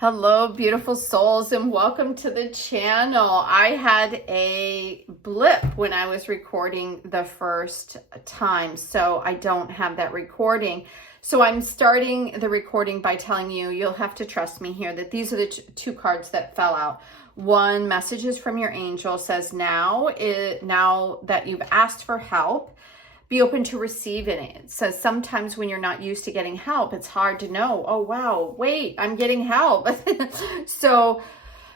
Hello, beautiful souls, and welcome to the channel. I had a blip when I was recording the first time, so I don't have that recording. So I'm starting the recording by telling you, you'll have to trust me here, that these are the two cards that fell out. One, messages from your angel, says now that you've asked for help, be open to receiving it. It says sometimes when you're not used to getting help, it's hard to know, oh, wow, wait, I'm getting help. So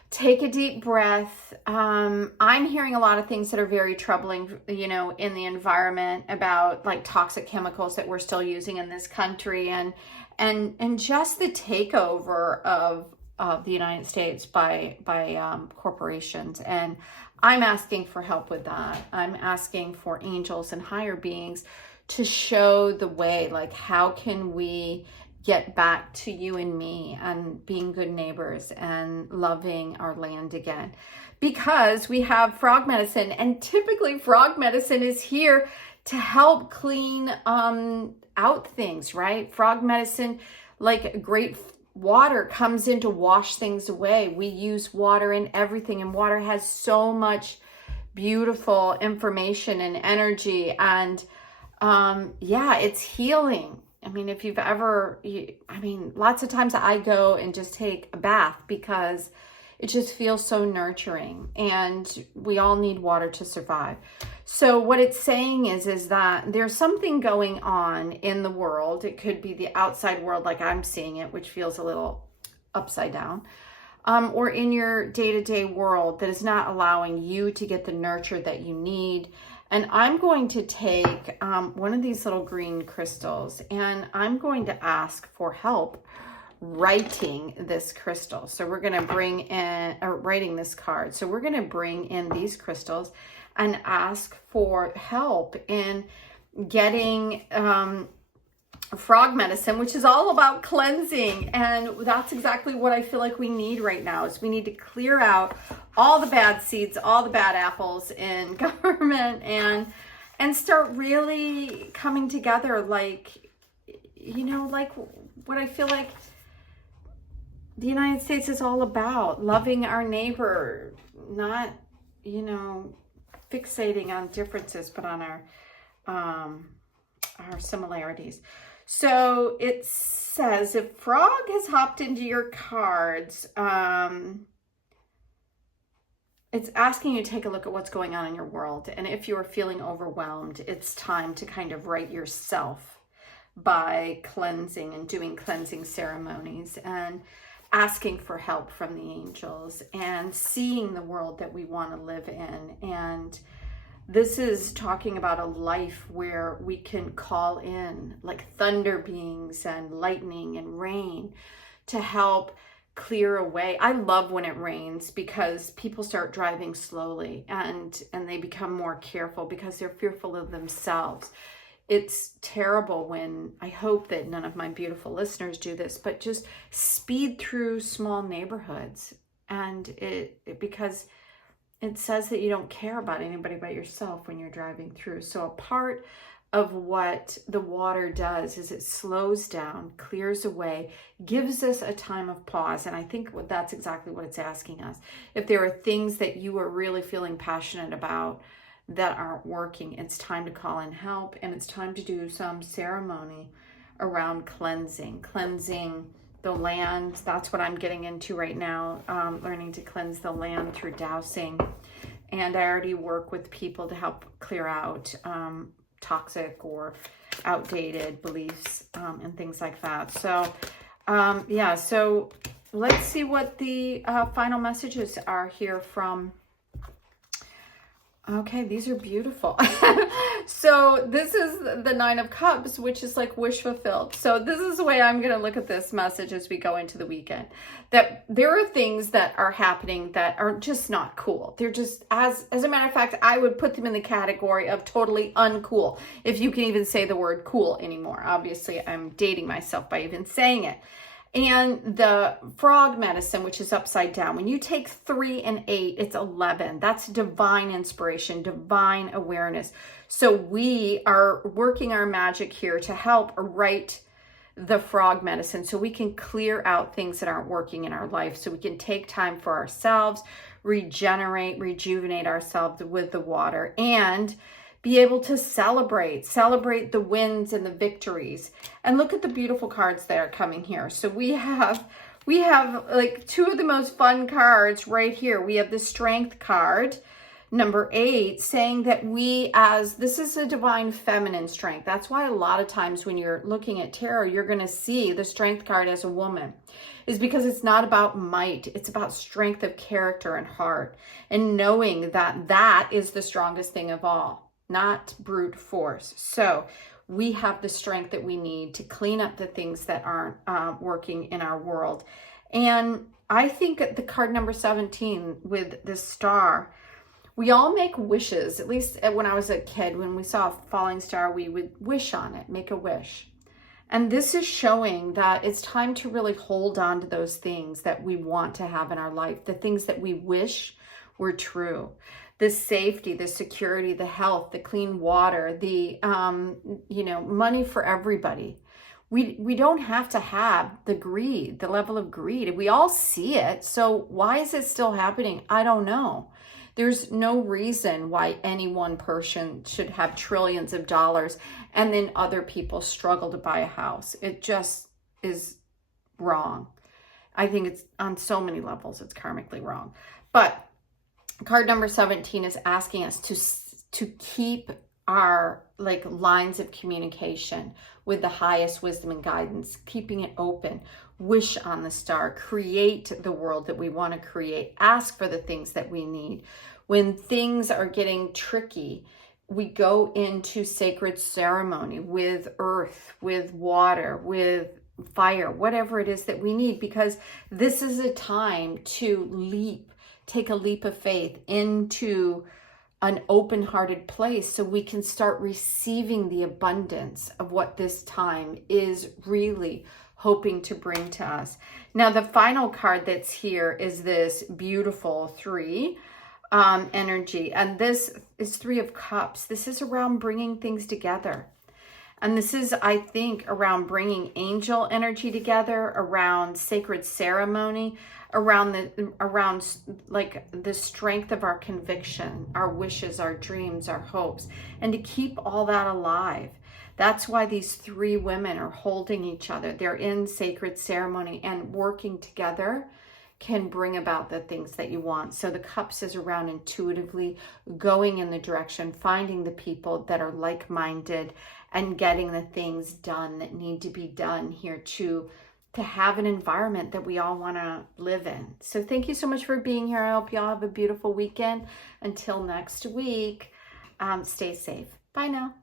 take a deep breath. I'm hearing a lot of things that are very troubling, in the environment about like toxic chemicals that we're still using in this country and just the takeover of the United States by corporations. And I'm asking for help with that. I'm asking for angels and higher beings to show the way, like how can we get back to you and me and being good neighbors and loving our land again. Because we have frog medicine, and typically frog medicine is here to help clean out things, right? Frog medicine, like great water, comes in to wash things away. We use water in everything, and water has so much beautiful information and energy, and it's healing. I mean, if you've ever, lots of times I go and just take a bath because it just feels so nurturing, and we all need water to survive. So what it's saying is that there's something going on in the world. It could be the outside world like I'm seeing it, which feels a little upside down, or in your day-to-day world that is not allowing you to get the nurture that you need. And I'm going to take one of these little green crystals, and I'm going to ask for help writing this crystal. So we're going to bring in, writing this card. So we're going to bring in these crystals and ask for help in getting frog medicine, which is all about cleansing. And that's exactly what I feel like we need right now, is we need to clear out all the bad seeds, all the bad apples in government, and start really coming together like what I feel like the United States is all about: loving our neighbor, not, fixating on differences, but on our similarities. So it says, if frog has hopped into your cards, it's asking you to take a look at what's going on in your world. And if you're feeling overwhelmed, it's time to kind of right yourself by cleansing and doing cleansing ceremonies and asking for help from the angels and seeing the world that we want to live in. And this is talking about a life where we can call in like thunder beings and lightning and rain to help clear away. I love when it rains because people start driving slowly and they become more careful because they're fearful of themselves. It's terrible when, I hope that none of my beautiful listeners do this, but just speed through small neighborhoods. And because it says that you don't care about anybody but yourself when you're driving through. So a part of what the water does is it slows down, clears away, gives us a time of pause. And I think that's exactly what it's asking us. If there are things that you are really feeling passionate about that aren't working, it's time to call in help, and it's time to do some ceremony around cleansing the land. That's what I'm getting into right now, learning to cleanse the land through dowsing. And I already work with people to help clear out toxic or outdated beliefs and things like that. So so let's see what the final messages are here from. Okay, these are beautiful. So this is the Nine of Cups, which is like wish fulfilled. So this is the way I'm going to look at this message as we go into the weekend. That there are things that are happening that are just not cool. They're just, as a matter of fact, I would put them in the category of totally uncool, if you can even say the word cool anymore. Obviously, I'm dating myself by even saying it. And the frog medicine, which is upside down, when you take 3 and 8, it's 11. That's divine inspiration, divine awareness. So we are working our magic here to help right the frog medicine, so we can clear out things that aren't working in our life, so we can take time for ourselves, regenerate, rejuvenate ourselves with the water, and be able to celebrate the wins and the victories. And look at the beautiful cards that are coming here. So we have like two of the most fun cards right here. We have the Strength card, number 8, saying that this is a divine feminine strength. That's why a lot of times when you're looking at tarot, you're going to see the Strength card as a woman, is because it's not about might. It's about strength of character and heart, and knowing that that is the strongest thing of all, not brute force. So we have the strength that we need to clean up the things that aren't working in our world. And I think the card number 17 with the star, we all make wishes. At least when I was a kid, when we saw a falling star, we would wish on it, make a wish. And this is showing that it's time to really hold on to those things that we want to have in our life, the things that we wish were true. The safety, the security, the health, the clean water, the money for everybody. We don't have to have the greed, the level of greed. We all see it. So why is it still happening? I don't know. There's no reason why any one person should have trillions of dollars and then other people struggle to buy a house. It just is wrong. I think it's on so many levels, it's karmically wrong. But card number 17 is asking us to keep our lines of communication with the highest wisdom and guidance, keeping it open, wish on the star, create the world that we want to create, ask for the things that we need. When things are getting tricky, we go into sacred ceremony with earth, with water, with fire, whatever it is that we need, because this is a time to take a leap of faith into an open-hearted place, so we can start receiving the abundance of what this time is really hoping to bring to us. Now, the final card that's here is this beautiful 3 energy, and this is 3 of Cups. This is around bringing things together. And this is, I think, around bringing angel energy together, around sacred ceremony, around the strength of our conviction, our wishes, our dreams, our hopes, and to keep all that alive. That's why these 3 women are holding each other. They're in sacred ceremony, and working together can bring about the things that you want. So the Cups is around intuitively going in the direction, finding the people that are like-minded, and getting the things done that need to be done here to have an environment that we all want to live in. So thank you so much for being here. I hope you all have a beautiful weekend. Until next week, stay safe. Bye now.